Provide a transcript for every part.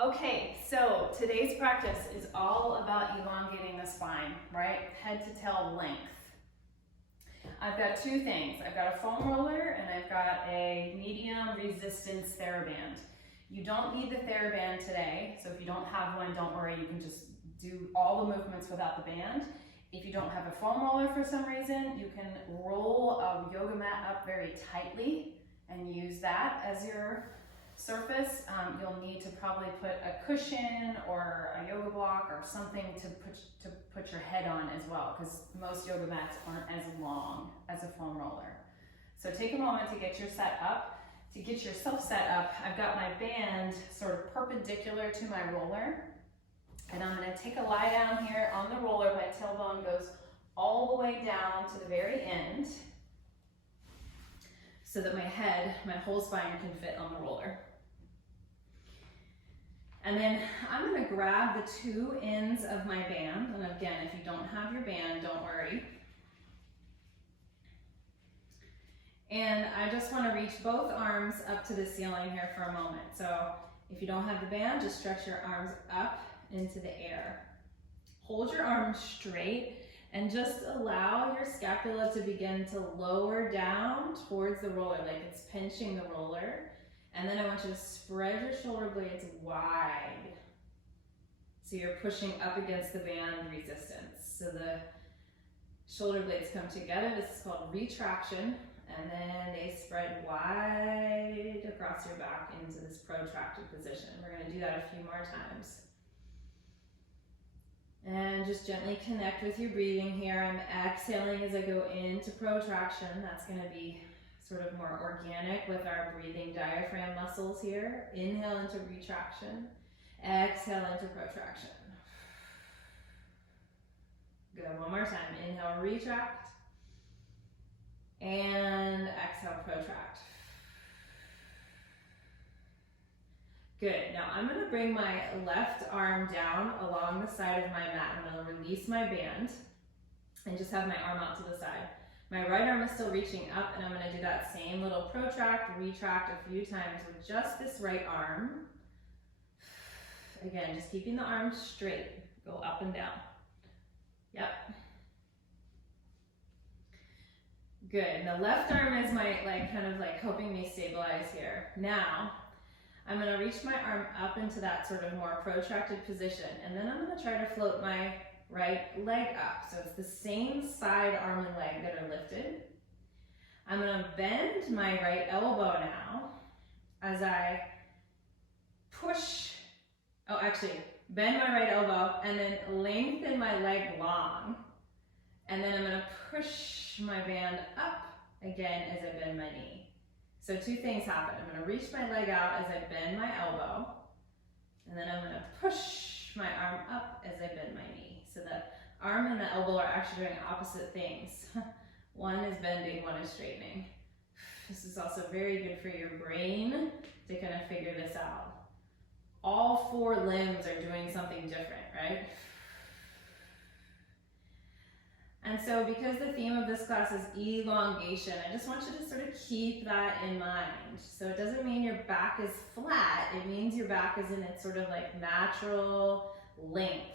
Okay, so today's practice is all about elongating the spine, right? Head to tail length. I've got two things. I've got a foam roller and I've got a medium resistance TheraBand. You don't need the TheraBand today, so if you don't have one, don't worry, you can just do all the movements without the band. If you don't have a foam roller for some reason, you can roll a yoga mat up very tightly and use that as your surface. You'll need to probably put a cushion or a yoga block or something to put your head on as well, because most yoga mats aren't as long as a foam roller. So take a moment to get yourself set up. I've got my band sort of perpendicular to my roller, and I'm going to take a lie down here on the roller. My tailbone goes all the way down to the very end so that my whole spine can fit on the roller. And then I'm going to grab the two ends of my band, and again, if you don't have your band, don't worry. And I just want to reach both arms up to the ceiling here for a moment. So if you don't have the band, just stretch your arms up into the air. Hold your arms straight and just allow your scapula to begin to lower down towards the roller, like it's pinching the roller. And then I want you to spread your shoulder blades wide. So you're pushing up against the band resistance. So the shoulder blades come together. This is called retraction. And then they spread wide across your back into this protracted position. We're going to do that a few more times. And just gently connect with your breathing here. I'm exhaling as I go into protraction. That's going to be sort of more organic with our breathing diaphragm muscles here. Inhale into retraction. Exhale into protraction. Good, one more time. Inhale, retract. And exhale, protract. Good, now I'm going to bring my left arm down along the side of my mat. I'm going to release my band and just have my arm out to the side. My right arm is still reaching up, and I'm going to do that same little protract, retract a few times with just this right arm. Again, just keeping the arms straight. Go up and down. Yep. Good, and the left arm is my, kind of helping me stabilize here. Now, I'm going to reach my arm up into that sort of more protracted position, and then I'm going to try to float my right leg up. So it's the same side arm and leg that are lifted. I'm going to bend my right elbow now as I bend my right elbow and then lengthen my leg long. And then I'm going to push my band up again as I bend my knee. So two things happen. I'm going to reach my leg out as I bend my elbow, and then I'm going to push my arm up as I bend my knee. So the arm and the elbow are actually doing opposite things. One is bending, one is straightening. This is also very good for your brain to kind of figure this out. All four limbs are doing something different, right? And so because the theme of this class is elongation, I just want you to sort of keep that in mind. So it doesn't mean your back is flat, it means your back is in its sort of natural length.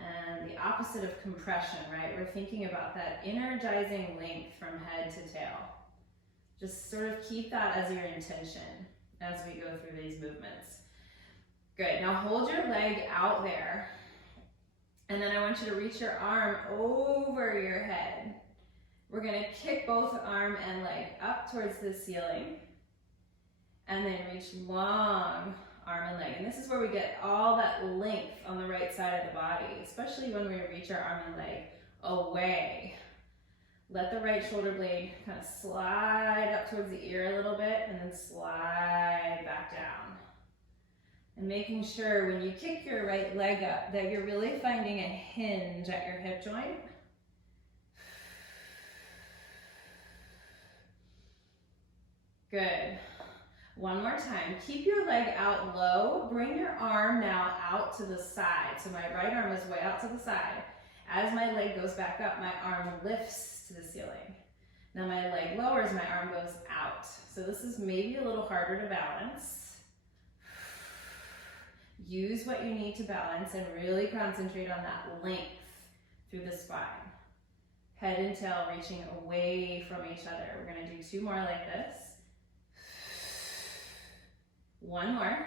And the opposite of compression, right? We're thinking about that energizing length from head to tail. Just sort of keep that as your intention as we go through these movements. Good, now hold your leg out there. And then I want you to reach your arm over your head. We're going to kick both arm and leg up towards the ceiling. And then reach long arm and leg. And this is where we get all that length on the right side of the body, especially when we reach our arm and leg away. Let the right shoulder blade kind of slide up towards the ear a little bit and then slide back down. And making sure when you kick your right leg up that you're really finding a hinge at your hip joint. Good. One more time. Keep your leg out low. Bring your arm now out to the side. So my right arm is way out to the side. As my leg goes back up, my arm lifts to the ceiling. Now my leg lowers, my arm goes out. So this is maybe a little harder to balance. Use what you need to balance and really concentrate on that length through the spine. Head and tail reaching away from each other. We're going to do 2 more like this. 1 more.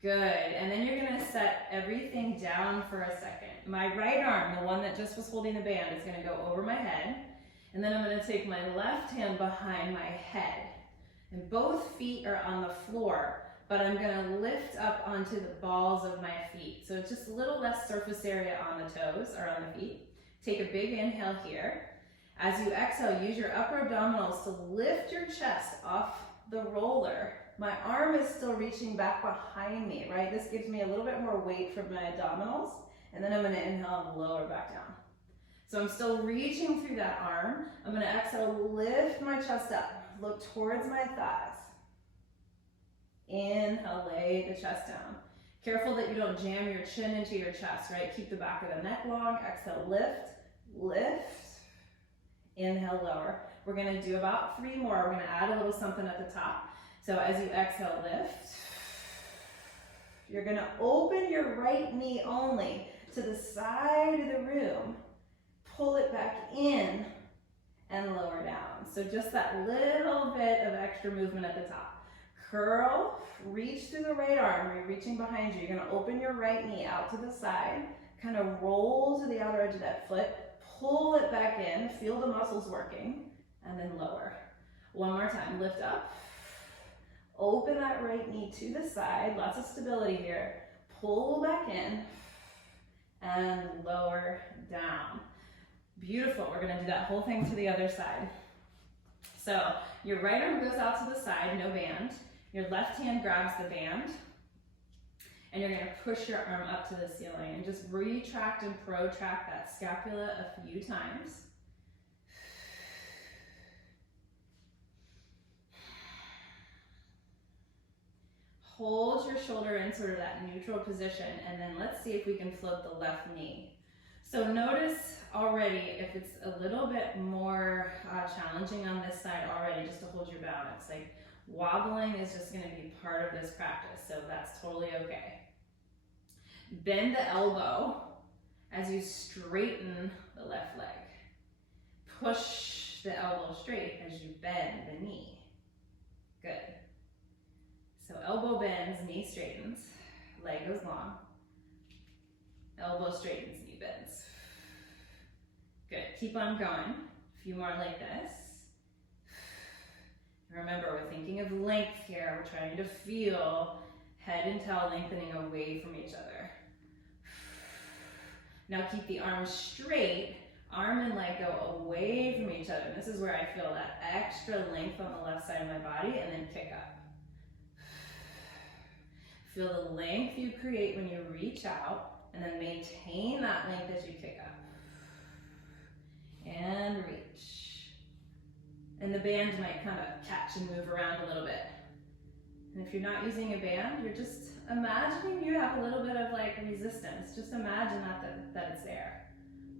Good, and then you're gonna set everything down for a second. My right arm, the one that just was holding the band, is gonna go over my head. And then I'm gonna take my left hand behind my head. And both feet are on the floor, but I'm gonna lift up onto the balls of my feet. So just a little less surface area on the toes, or on the feet. Take a big inhale here. As you exhale, use your upper abdominals to lift your chest off the roller. My arm is still reaching back behind me, right? This gives me a little bit more weight from my abdominals. And then I'm gonna inhale and lower back down. So I'm still reaching through that arm. I'm gonna exhale, lift my chest up. Look towards my thighs. Inhale, lay the chest down. Careful that you don't jam your chin into your chest, right? Keep the back of the neck long. Exhale, lift, lift. Inhale, lower. We're gonna do about 3 more. We're gonna add a little something at the top. So as you exhale, lift. You're gonna open your right knee only to the side of the room. Pull it back in and lower down. So just that little bit of extra movement at the top. Curl, reach through the right arm. You're reaching behind you. You're gonna open your right knee out to the side. Kind of roll to the outer edge of that foot. Pull it back in. Feel the muscles working. And then lower. 1 more time. Lift up. Open that right knee to the side, lots of stability here. Pull back in and lower down. Beautiful, we're gonna do that whole thing to the other side. So your right arm goes out to the side, no band. Your left hand grabs the band and you're gonna push your arm up to the ceiling and just retract and protract that scapula a few times. Hold your shoulder in sort of that neutral position, and then let's see if we can float the left knee. So notice already if it's a little bit more challenging on this side already, just to hold your balance. Like wobbling is just gonna be part of this practice, so that's totally okay. Bend the elbow as you straighten the left leg. Push the elbow straight as you bend the knee. Good. So elbow bends, knee straightens, leg goes long, elbow straightens, knee bends. Good, keep on going. A few more like this. Remember, we're thinking of length here. We're trying to feel head and tail lengthening away from each other. Now keep the arms straight, arm and leg go away from each other. And this is where I feel that extra length on the left side of my body, and then kick up. Feel the length you create when you reach out, and then maintain that length as you kick up. And reach. And the band might kind of catch and move around a little bit. And if you're not using a band, you're just imagining you have a little bit of like resistance. Just imagine that it's there.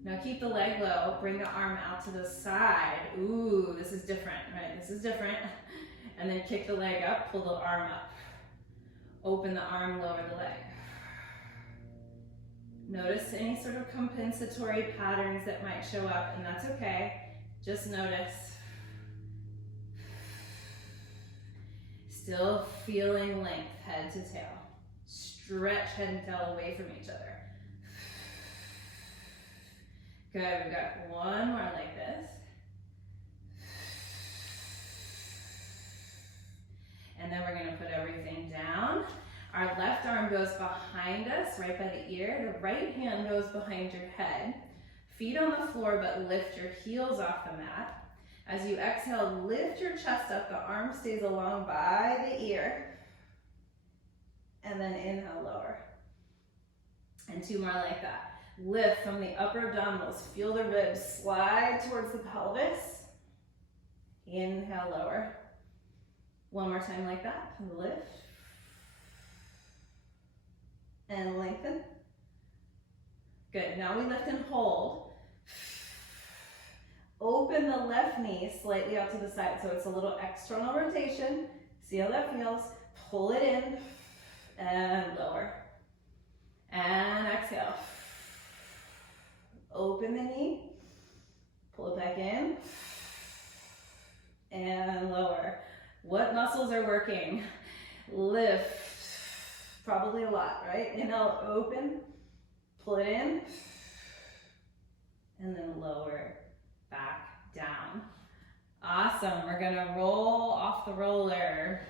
Now keep the leg low, bring the arm out to the side. Ooh, this is different, right? This is different. And then kick the leg up, pull the arm up. Open the arm, lower the leg. Notice any sort of compensatory patterns that might show up, and that's okay. Just notice. Still feeling length, head to tail. Stretch head and tail away from each other. Good, we've got 1 more like this. And then we're gonna put everything down. Our left arm goes behind us, right by the ear. The right hand goes behind your head. Feet on the floor, but lift your heels off the mat. As you exhale, lift your chest up. The arm stays along by the ear. And then inhale, lower. And 2 more like that. Lift from the upper abdominals. Feel the ribs slide towards the pelvis. Inhale, lower. 1 more time like that. Lift. And lengthen. Good, now we lift and hold. Open the left knee slightly out to the side, so it's a little external rotation. See how that feels? Pull it in and lower. And exhale. Open the knee, pull it back in, and lower. What muscles are working? Lift, probably a lot, right? Inhale, open, pull it in, and then lower back down. Awesome, we're gonna roll off the roller.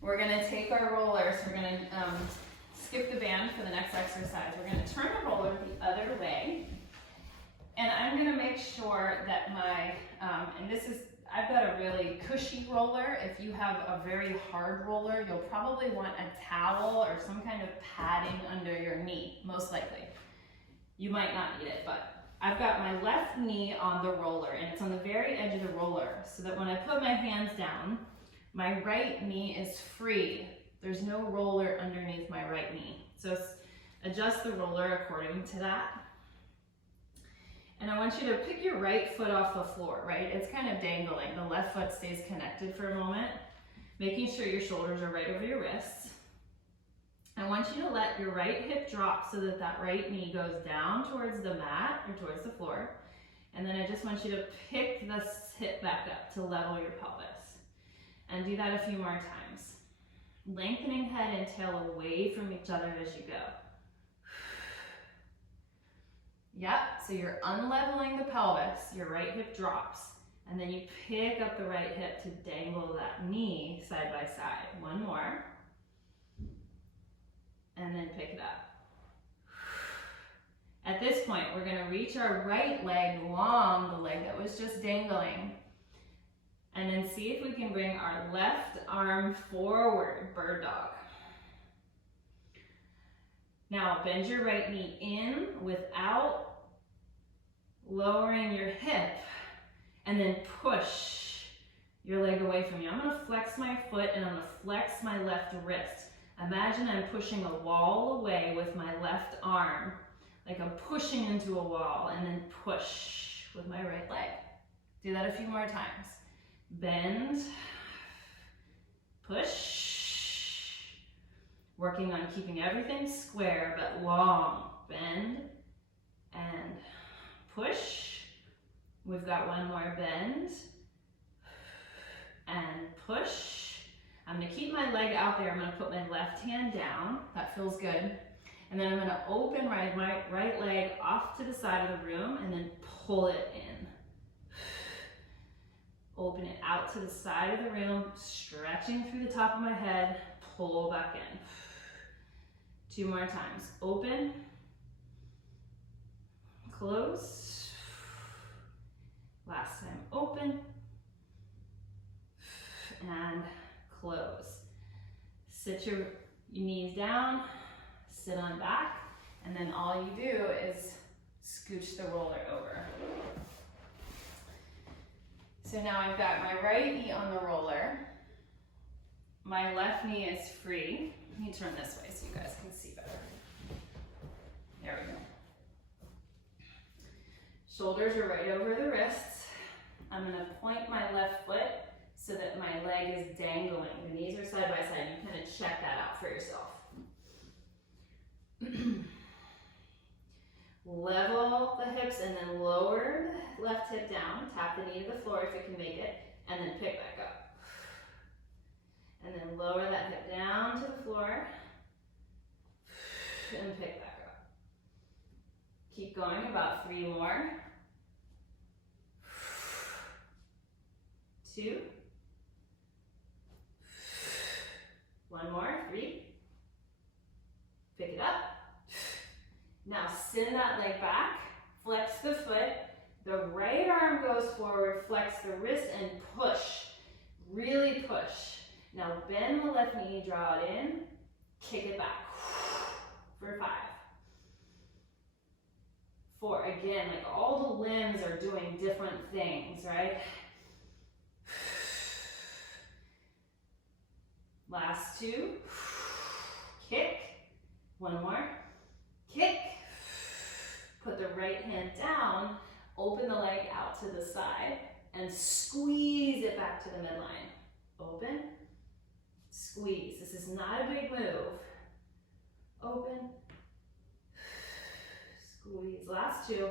We're gonna take our rollers, we're gonna skip the band for the next exercise. We're gonna turn the roller the other way. And I'm gonna make sure that my, I've got a really cushy roller. If you have a very hard roller, you'll probably want a towel or some kind of padding under your knee, most likely. You might not need it, but I've got my left knee on the roller and it's on the very edge of the roller so that when I put my hands down, my right knee is free. There's no roller underneath my right knee. So adjust the roller according to that. And I want you to pick your right foot off the floor, right? It's kind of dangling. The left foot stays connected for a moment, making sure your shoulders are right over your wrists. I want you to let your right hip drop so that that right knee goes down towards the mat or towards the floor. And then I just want you to pick this hip back up to level your pelvis. And do that a few more times. Lengthening head and tail away from each other as you go. Yep, so you're unleveling the pelvis, your right hip drops, and then you pick up the right hip to dangle that knee side by side. One more. And then pick it up. At this point, we're gonna reach our right leg long, the leg that was just dangling. And then see if we can bring our left arm forward, bird dog. Now bend your right knee in without lowering your hip, and then push your leg away from you. I'm gonna flex my foot and I'm gonna flex my left wrist. Imagine I'm pushing a wall away with my left arm, like I'm pushing into a wall, and then push with my right leg. Do that a few more times. Bend, push, working on keeping everything square but long. Bend and push. We've got one more. Bend and push. I'm gonna keep my leg out there. I'm gonna put my left hand down. That feels good. And then I'm gonna open my right leg off to the side of the room and then pull it in. Open it out to the side of the room, stretching through the top of my head, pull back in. Two more times. Open, close. Last time, open, and close. Sit your knees down, sit on back, and then all you do is scooch the roller over. So now I've got my right knee on the roller. My left knee is free. Let me turn this way so you guys can see better. There we go. Shoulders are right over the wrists. I'm gonna point my left foot so that my leg is dangling. The knees are side by side. You kind of check that out for yourself. Level the hips and then lower the left hip down. Tap the knee to the floor if you can make it, and then pick back up. And then lower that hip down to the floor and pick back up. Keep going, about 3 more. 2. 1 more, 3. Pick it up. Now send that leg back, flex the foot, the right arm goes forward, flex the wrist and push, really push. Now bend the left knee, draw it in, kick it back for 5. 4, again, like all the limbs are doing different things, right? Last 2, kick, 1 more, kick, put the right hand down, open the leg out to the side, and squeeze it back to the midline. Open, squeeze. This is not a big move. Open, squeeze. Last two.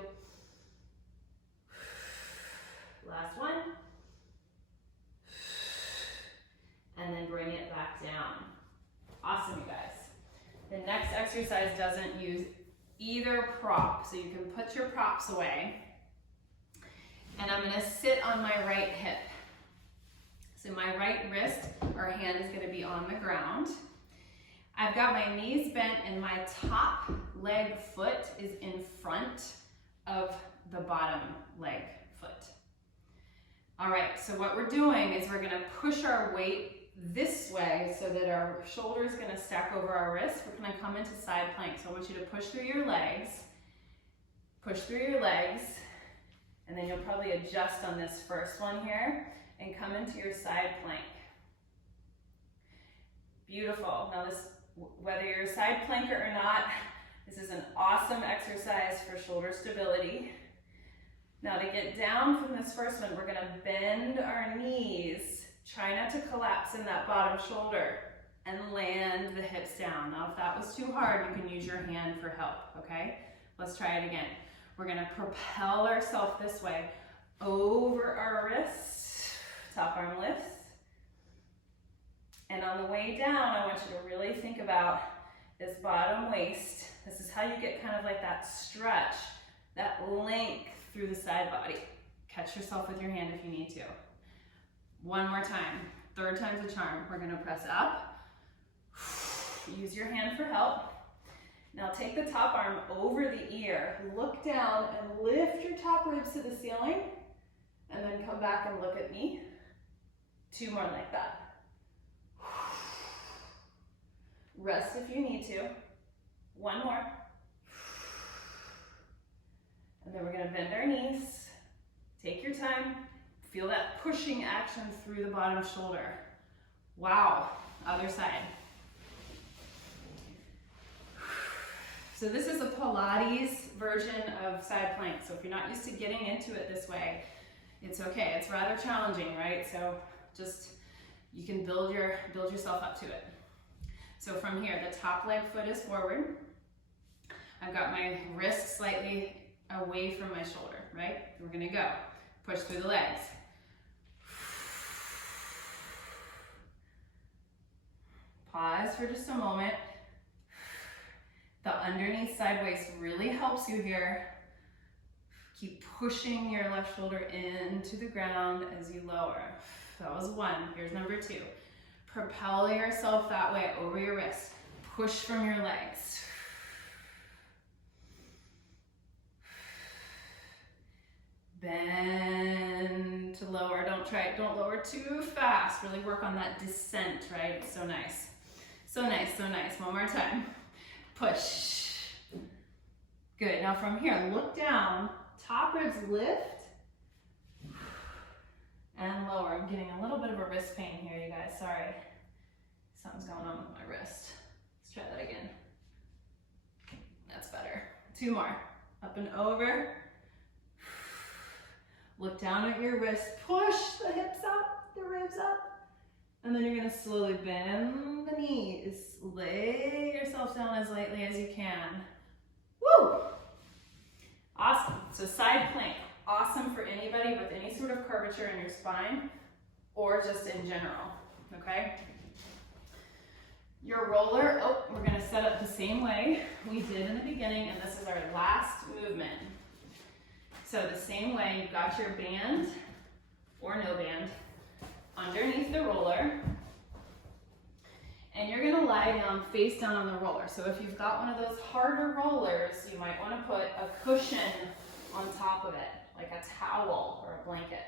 Last one. And then bring it back down. Awesome, you guys. The next exercise doesn't use either prop, so you can put your props away. And I'm gonna sit on my right hip. So my right wrist or hand is gonna be on the ground. I've got my knees bent and my top leg foot is in front of the bottom leg foot. All right, so what we're doing is we're gonna push our weight this way so that our shoulder is gonna stack over our wrist. We're gonna come into side plank. So I want you to push through your legs, and then you'll probably adjust on this first one here and come into your side plank. Beautiful. Now this, whether you're a side planker or not, this is an awesome exercise for shoulder stability. Now to get down from this first one, we're gonna bend our knees. Try not to collapse in that bottom shoulder and land the hips down. Now if that was too hard, you can use your hand for help, okay? Let's try it again. We're gonna propel ourselves this way, over our wrist, top arm lifts. And on the way down, I want you to really think about this bottom waist. This is how you get kind of like that stretch, that length through the side body. Catch yourself with your hand if you need to. One more time, third time's a charm. We're gonna press up, use your hand for help. Now take the top arm over the ear, look down and lift your top ribs to the ceiling, and then come back and look at me. Two more like that. Rest if you need to. One more. And then we're gonna bend our knees. Take your time. Feel that pushing action through the bottom shoulder. Wow, other side. So this is a Pilates version of side plank. So if you're not used to getting into it this way, it's okay. It's rather challenging, right? So just, you can build yourself up to it. So from here, the top leg foot is forward. I've got my wrist slightly away from my shoulder, right? We're gonna go. Push through the legs. Pause for just a moment. The underneath side waist really helps you here. Keep pushing your left shoulder into the ground as you lower. That was one. Here's number two. Propel yourself that way over your wrist. Push from your legs. Bend to lower. Don't lower too fast. Really work on that descent, right? So nice. So nice, so nice. One more time. Push. Good. Now from here, look down. Top ribs lift. And lower. I'm getting a little bit of a wrist pain here, you guys. Sorry. Something's going on with my wrist. Let's try that again. That's better. Two more. Up and over. Look down at your wrist. Push the hips up, the ribs up. And then you're going to slowly bend the knees. Lay yourself down as lightly as you can. Woo! Awesome. So side plank. Awesome for anybody with any sort of curvature in your spine or just in general, okay? Your roller, we're gonna set up the same way we did in the beginning, and this is our last movement. So the same way, you've got your band or no band underneath the roller, and you're gonna lie down, face down on the roller. So if you've got one of those harder rollers, you might wanna put a cushion on top of it, like a towel or a blanket.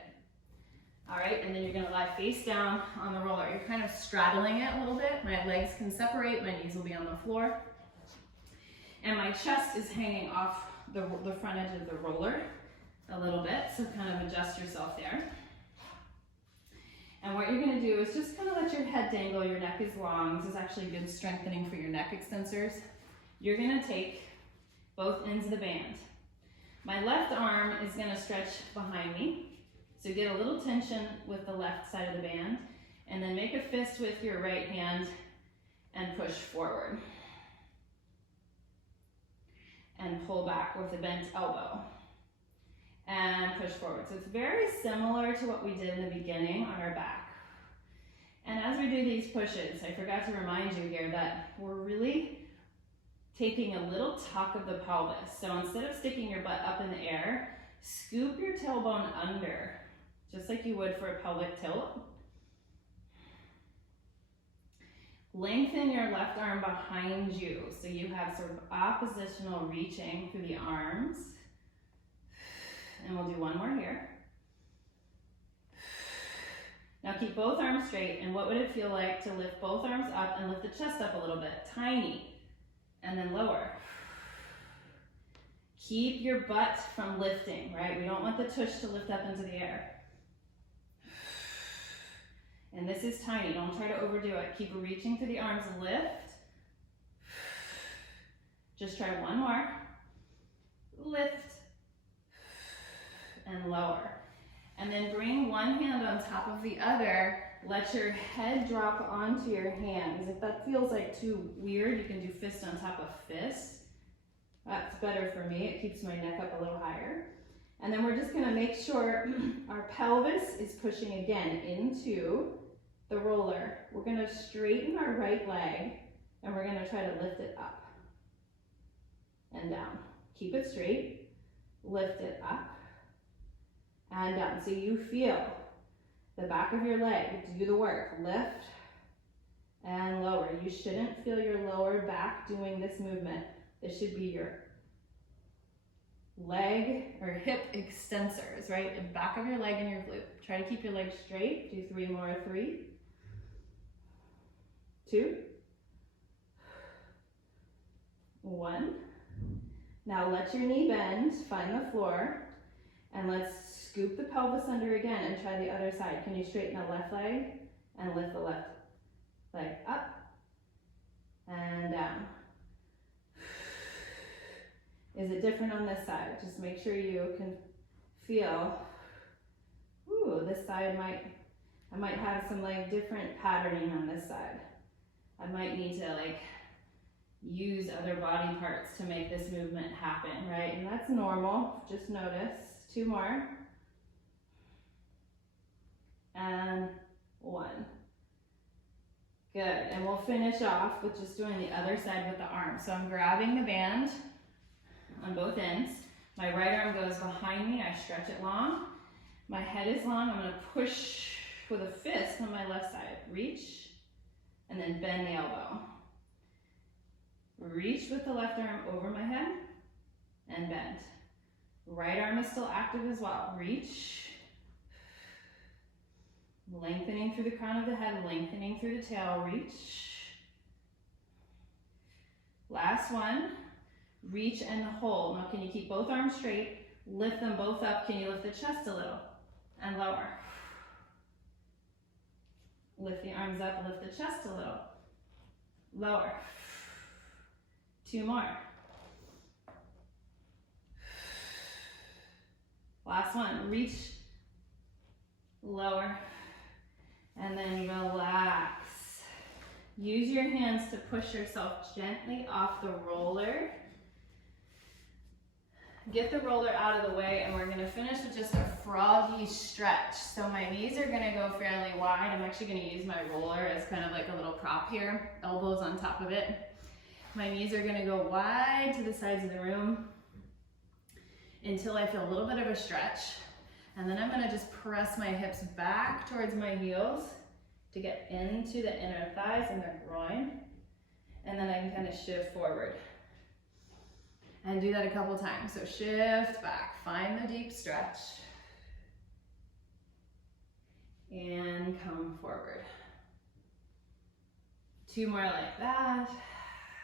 All right, and then you're gonna lie face down on the roller. You're kind of straddling it a little bit. My legs can separate, my knees will be on the floor. And my chest is hanging off the front edge of the roller a little bit, so kind of adjust yourself there. And what you're gonna do is just kind of let your head dangle, your neck is long. This is actually good strengthening for your neck extensors. You're gonna take both ends of the band. My left arm is gonna stretch behind me. So get a little tension with the left side of the band, and then make a fist with your right hand and push forward. And pull back with the bent elbow. And push forward. So it's very similar to what we did in the beginning on our back. And as we do these pushes, I forgot to remind you here that we're really taking a little tuck of the pelvis. So instead of sticking your butt up in the air, scoop your tailbone under, just like you would for a pelvic tilt. Lengthen your left arm behind you, so you have sort of oppositional reaching through the arms. And we'll do one more here. Now keep both arms straight, and what would it feel like to lift both arms up and lift the chest up a little bit? Tiny, and then lower. Keep your butt from lifting, right? We don't want the tush to lift up into the air. And this is tiny, don't try to overdo it. Keep reaching through the arms, lift. Just try one more. Lift. And lower. And then bring one hand on top of the other. Let your head drop onto your hands. If that feels like too weird, you can do fist on top of fist. That's better for me. It keeps my neck up a little higher. And then we're just gonna make sure our pelvis is pushing again into the roller. We're gonna straighten our right leg and we're gonna try to lift it up and down. Keep it straight, lift it up and down. So you feel the back of your leg do the work. Lift and lower. You shouldn't feel your lower back doing this movement. This should be your leg or hip extensors, right? The back of your leg and your glute. Try to keep your legs straight. Do 3 more. 3, 2, 1. Now let your knee bend, find the floor, and let's scoop the pelvis under again and try the other side. Can you straighten the left leg and lift the left leg up and down? Is it different on this side? Just make sure you can feel, ooh, this side I might have some like different patterning on this side. I might need to like use other body parts to make this movement happen, right? And that's normal, just notice. 2 more. And 1. Good, and we'll finish off with just doing the other side with the arm. So I'm grabbing the band on both ends. My right arm goes behind me, I stretch it long. My head is long, I'm gonna push with a fist on my left side. Reach, and then bend the elbow. Reach with the left arm over my head, and bend. Right arm is still active as well. Reach, lengthening through the crown of the head, lengthening through the tail, reach. Last one. Reach and hold. Now can you keep both arms straight? Lift them both up. Can you lift the chest a little? And lower. Lift the arms up, lift the chest a little. Lower. 2 more. Last one. Reach, lower, and then relax. Use your hands to push yourself gently off the roller. Get the roller out of the way, and we're gonna finish with just a froggy stretch. So my knees are gonna go fairly wide. I'm actually gonna use my roller as kind of like a little prop here, elbows on top of it. My knees are gonna go wide to the sides of the room until I feel a little bit of a stretch. And then I'm gonna just press my hips back towards my heels to get into the inner thighs and the groin. And then I can kind of shift forward. And do that a couple times. So shift back, find the deep stretch. And come forward. 2 more like that.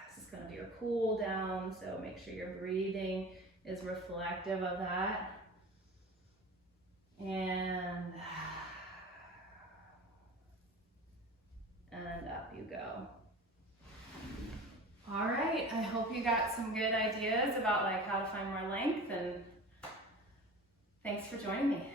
This is gonna be your cool down, so make sure your breathing is reflective of that. And up you go. All right, I hope you got some good ideas about like how to find more length, and thanks for joining me.